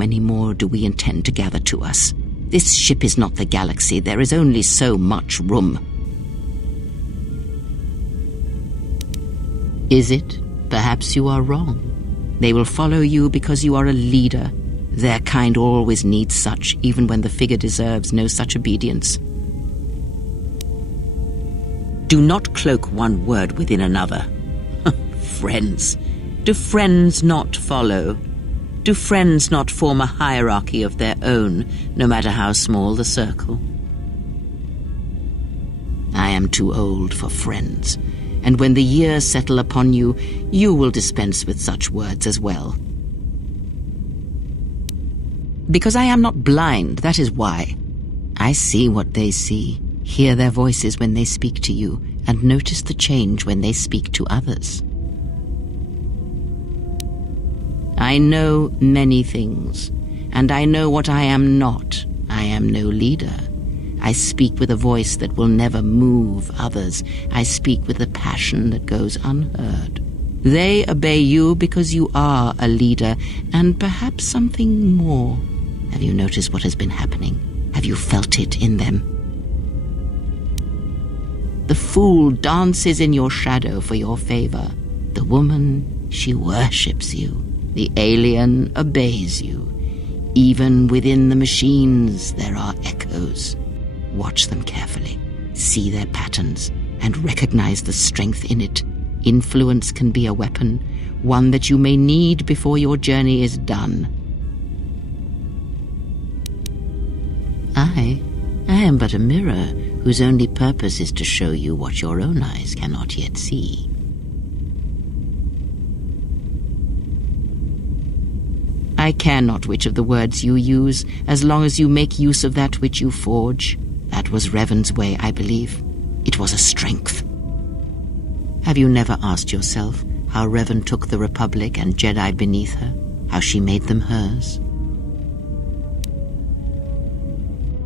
many more do we intend to gather to us? This ship is not the galaxy. There is only so much room. Is it? Perhaps you are wrong. They will follow you because you are a leader. Their kind always needs such, even when the figure deserves no such obedience. Do not cloak one word within another. Friends. Do friends not follow? Do friends not form a hierarchy of their own, no matter how small the circle? I am too old for friends, and when the years settle upon you, you will dispense with such words as well. Because I am not blind, that is why. I see what they see, hear their voices when they speak to you, and notice the change when they speak to others. I know many things, and I know what I am not. I am no leader. I speak with a voice that will never move others. I speak with a passion that goes unheard. They obey you because you are a leader, and perhaps something more. Have you noticed what has been happening? Have you felt it in them? The fool dances in your shadow for your favor. The woman, she worships you. The alien obeys you. Even within the machines, there are echoes. Watch them carefully, see their patterns, and recognize the strength in it. Influence can be a weapon, one that you may need before your journey is done. I am but a mirror whose only purpose is to show you what your own eyes cannot yet see. I care not which of the words you use, as long as you make use of that which you forge. That was Revan's way, I believe. It was a strength. Have you never asked yourself how Revan took the Republic and Jedi beneath her, how she made them hers?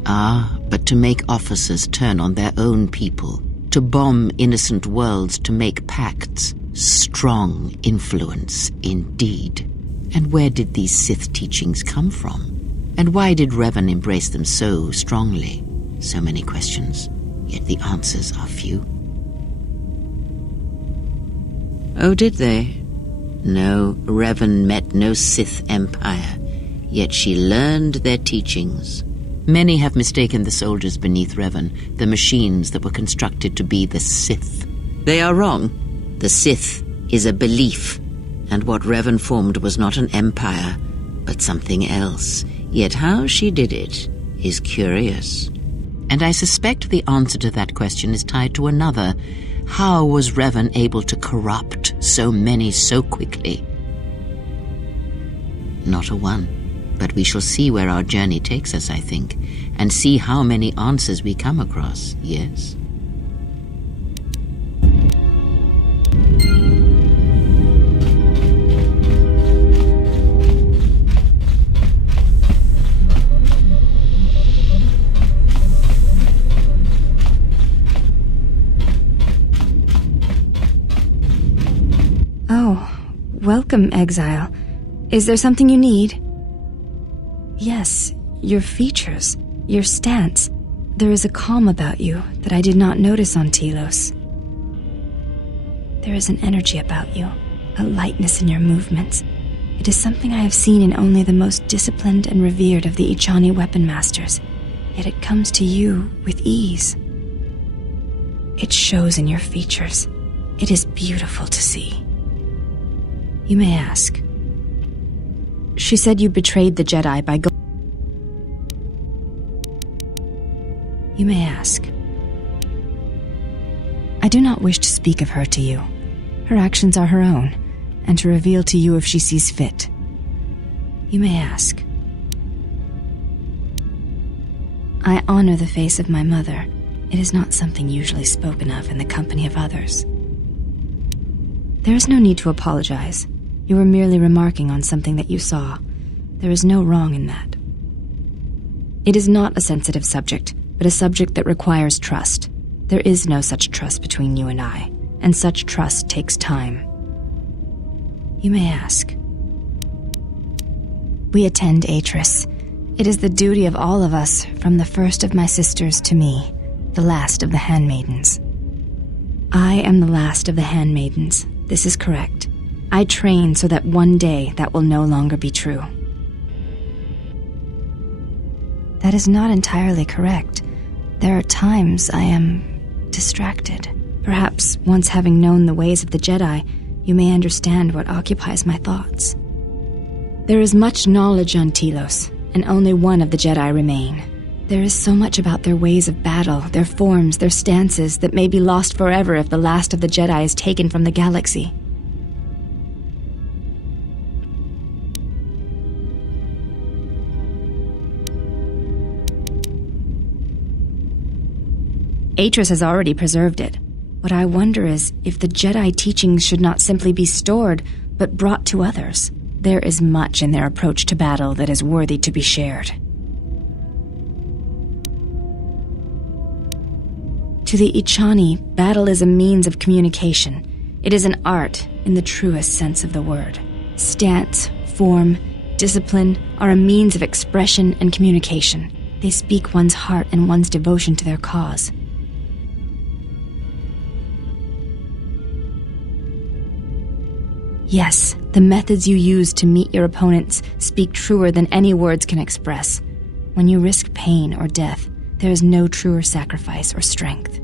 Ah, but to make officers turn on their own people, to bomb innocent worlds, to make pacts, strong influence indeed. And where did these Sith teachings come from? And why did Revan embrace them so strongly? So many questions, yet the answers are few. Oh, did they? No, Revan met no Sith empire, yet she learned their teachings. Many have mistaken the soldiers beneath Revan, the machines that were constructed to be the Sith. They are wrong. The Sith is a belief, and what Revan formed was not an empire, but something else. Yet how she did it is curious. And I suspect the answer to that question is tied to another. How was Revan able to corrupt so many so quickly? Not a one, but we shall see where our journey takes us, I think, and see how many answers we come across, yes? Welcome, exile. Is there something you need? Yes, your features, your stance. There is a calm about you that I did not notice on Telos. There is an energy about you, a lightness in your movements. It is something I have seen in only the most disciplined and revered of the Ichani weapon masters, yet it comes to you with ease. It shows in your features. It is beautiful to see. You may ask. She said you betrayed the Jedi by You may ask. I do not wish to speak of her to you. Her actions are her own, and to reveal to you if she sees fit. You may ask. I honor the face of my mother. It is not something usually spoken of in the company of others. There is no need to apologize. You were merely remarking on something that you saw. There is no wrong in that. It is not a sensitive subject, but a subject that requires trust. There is no such trust between you and I, and such trust takes time. You may ask. We attend Atris. It is the duty of all of us, from the first of my sisters to me, the last of the handmaidens. I am the last of the handmaidens. This is correct. I train so that one day that will no longer be true. That is not entirely correct. There are times I am distracted. Perhaps once having known the ways of the Jedi, you may understand what occupies my thoughts. There is much knowledge on Telos, and only one of the Jedi remain. There is so much about their ways of battle, their forms, their stances, that may be lost forever if the last of the Jedi is taken from the galaxy. Atris has already preserved it. What I wonder is if the Jedi teachings should not simply be stored, but brought to others. There is much in their approach to battle that is worthy to be shared. To the Ichani, battle is a means of communication. It is an art in the truest sense of the word. Stance, form, discipline are a means of expression and communication. They speak one's heart and one's devotion to their cause. Yes, the methods you use to meet your opponents speak truer than any words can express. When you risk pain or death, there is no truer sacrifice or strength.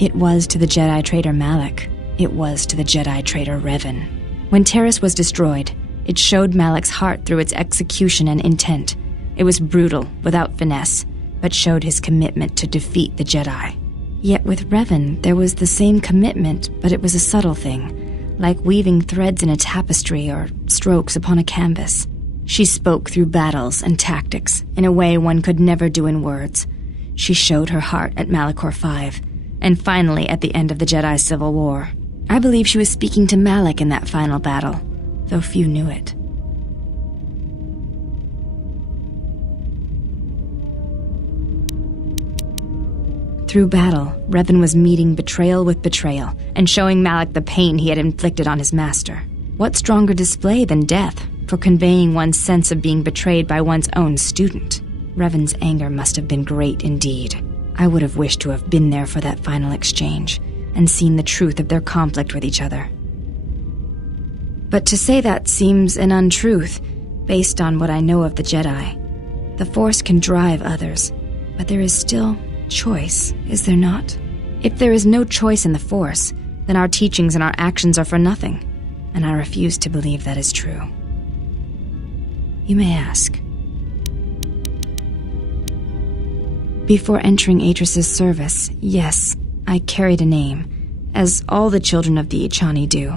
It was to the Jedi traitor Malak. It was to the Jedi traitor Revan. When Taris was destroyed, it showed Malak's heart through its execution and intent. It was brutal, without finesse, but showed his commitment to defeat the Jedi. Yet with Revan, there was the same commitment, but it was a subtle thing, like weaving threads in a tapestry or strokes upon a canvas. She spoke through battles and tactics in a way one could never do in words. She showed her heart at Malachor V, and finally at the end of the Jedi Civil War. I believe she was speaking to Malak in that final battle, though few knew it. Through battle, Revan was meeting betrayal with betrayal, and showing Malak the pain he had inflicted on his master. What stronger display than death for conveying one's sense of being betrayed by one's own student? Revan's anger must have been great indeed. I would have wished to have been there for that final exchange, and seen the truth of their conflict with each other. But to say that seems an untruth, based on what I know of the Jedi. The Force can drive others, but there is still choice, is there not? If there is no choice in the Force, then our teachings and our actions are for nothing, and I refuse to believe that is true. You may ask. Before entering Atris's service, yes, I carried a name, as all the children of the Ichani do.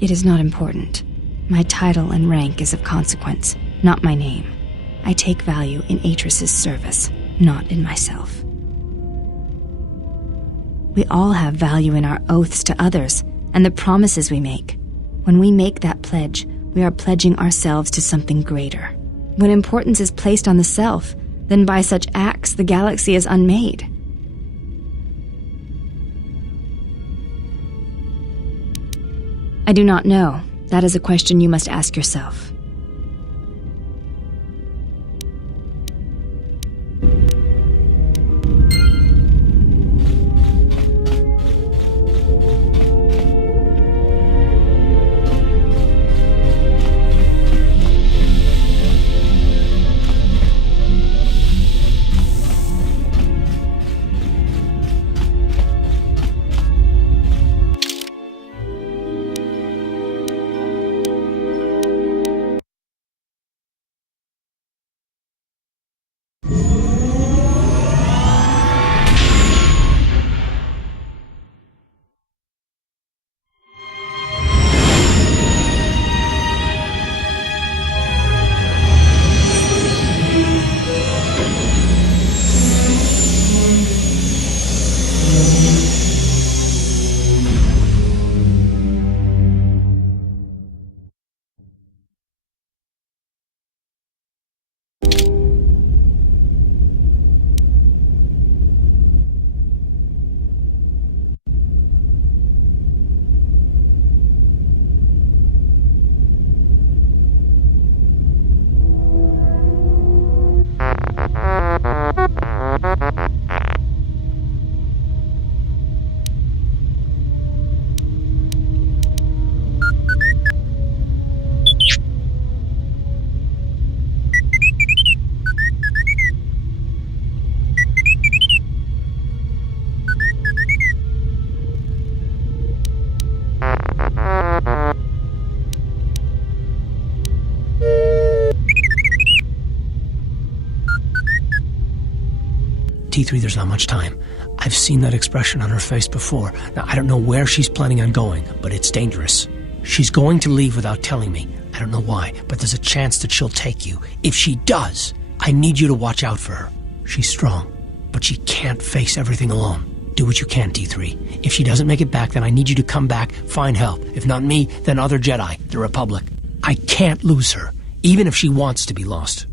It is not important. My title and rank is of consequence, not my name. I take value in Atris's service, not in myself. We all have value in our oaths to others and the promises we make. When we make that pledge, we are pledging ourselves to something greater. When importance is placed on the self, then by such acts the galaxy is unmade. I do not know. That is a question you must ask yourself. T3, there's not much time. I've seen that expression on her face before. Now, I don't know where she's planning on going, but it's dangerous. She's going to leave without telling me. I don't know why, but there's a chance that she'll take you. If she does, I need you to watch out for her. She's strong, but she can't face everything alone. Do what you can, T3. If she doesn't make it back, then I need you to come back, find help. If not me, then other Jedi, the Republic. I can't lose her, even if she wants to be lost.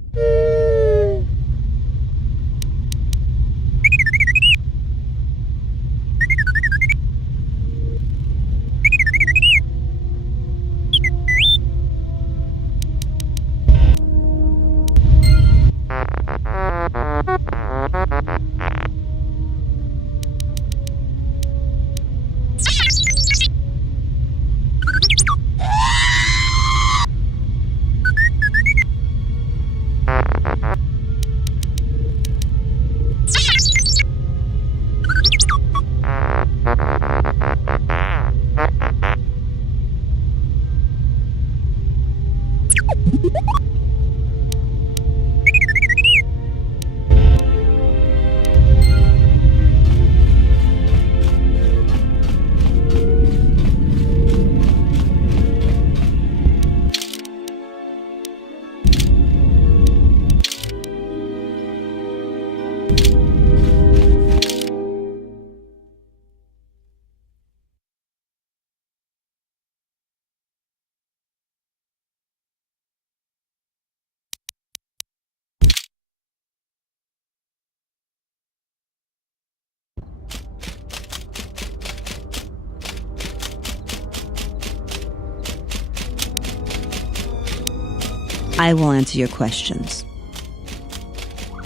I will answer your questions.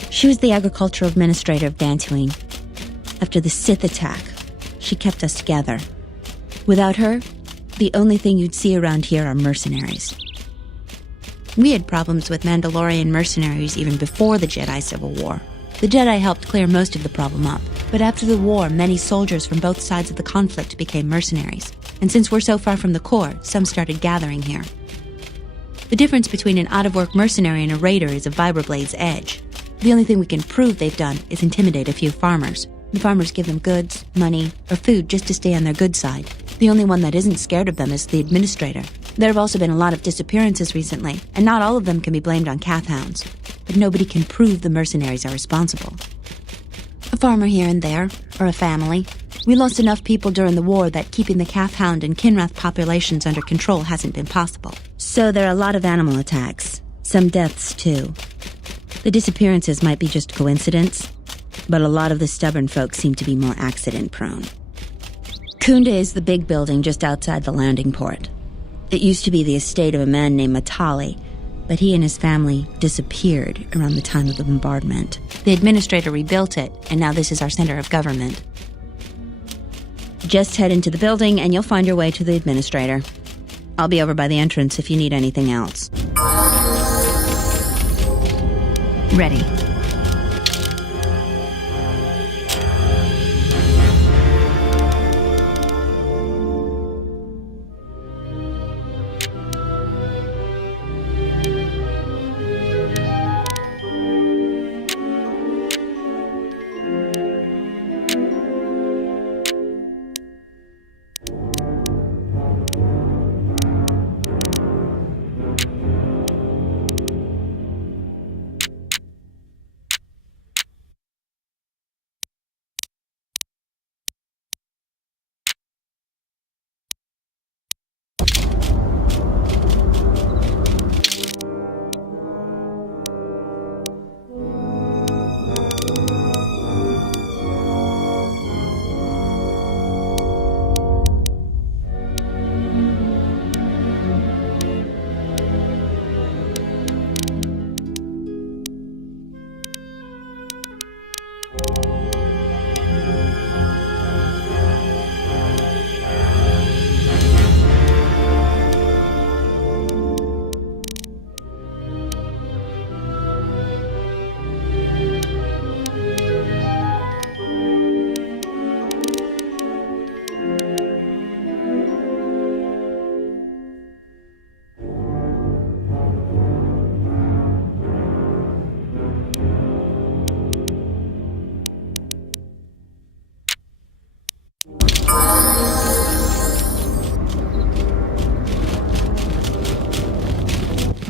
She was the agricultural administrator of Dantooine. After the Sith attack, she kept us together. Without her, the only thing you'd see around here are mercenaries. We had problems with Mandalorian mercenaries even before the Jedi Civil War. The Jedi helped clear most of the problem up, but after the war, many soldiers from both sides of the conflict became mercenaries. And since we're so far from the core, some started gathering here. The difference between an out-of-work mercenary and a raider is a vibробlade's edge. The only thing we can prove they've done is intimidate a few farmers. The farmers give them goods, money, or food just to stay on their good side. The only one that isn't scared of them is the administrator. There have also been a lot of disappearances recently, and not all of them can be blamed on calf hounds. But nobody can prove the mercenaries are responsible. A farmer here and there, or a family. We lost enough people during the war that keeping the calf hound and Kinrath populations under control hasn't been possible. So there are a lot of animal attacks. Some deaths, too. The disappearances might be just coincidence, but a lot of the stubborn folk seem to be more accident-prone. Kunda is the big building just outside the landing port. It used to be the estate of a man named Matali, but he and his family disappeared around the time of the bombardment. The administrator rebuilt it, and now this is our center of government. Just head into the building and you'll find your way to the administrator. I'll be over by the entrance if you need anything else. Ready.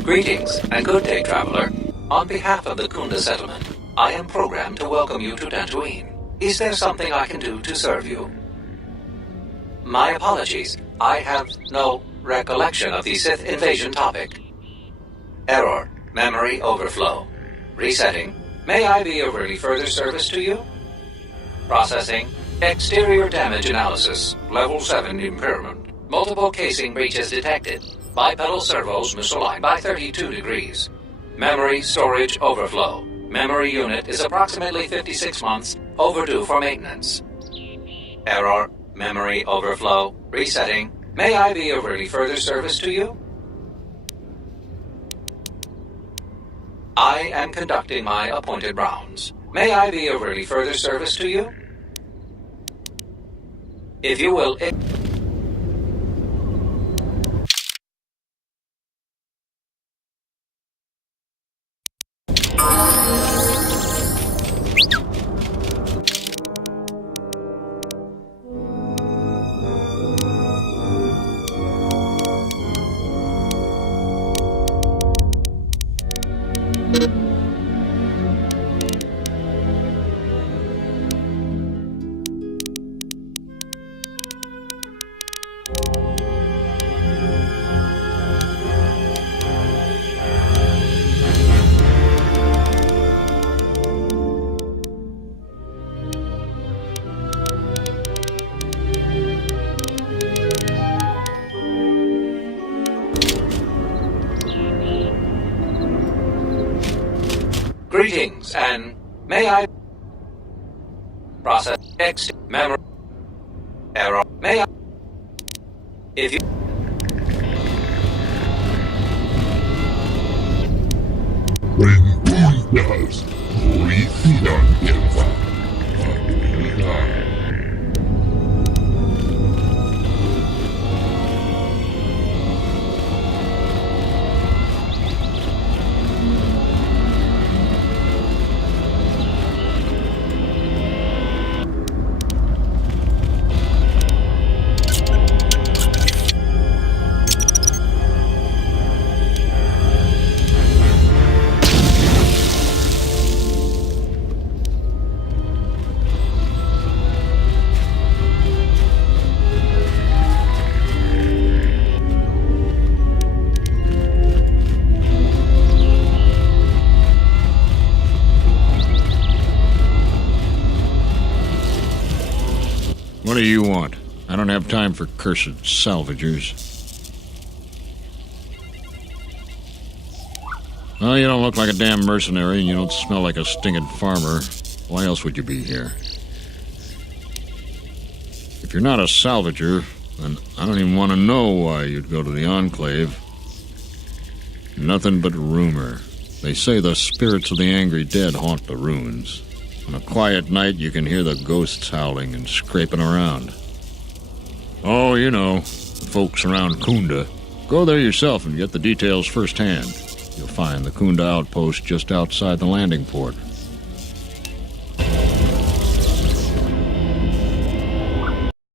Greetings, and good day, traveler. On behalf of the Kunda settlement, I am programmed to welcome you to Dantooine. Is there something I can do to serve you? My apologies. I have no recollection of the Sith invasion topic. Error. Memory overflow. Resetting. May I be of any further service to you? Processing. Exterior damage analysis. Level 7 impairment. Multiple casing breaches detected. Bipedal servos misaligned by 32 degrees. Memory storage overflow. Memory unit is approximately 56 months overdue for maintenance. Error. Memory overflow. Resetting. May I be of any further service to you? I am conducting my appointed rounds. May I be of any further service to you? If you will... Greetings, and may I process X memory error? May I? If you Venturas, Ruizian Elfa, What do you want? I don't have time for cursed salvagers. Well, you don't look like a damn mercenary, and you don't smell like a stinking farmer. Why else would you be here? If you're not a salvager, then I don't even want to know why you'd go to the Enclave. Nothing but rumor. They say the spirits of the angry dead haunt the ruins. On a quiet night, you can hear the ghosts howling and scraping around. Oh, you know, the folks around Kunda. Go there yourself and get the details firsthand. You'll find the Kunda outpost just outside the landing port.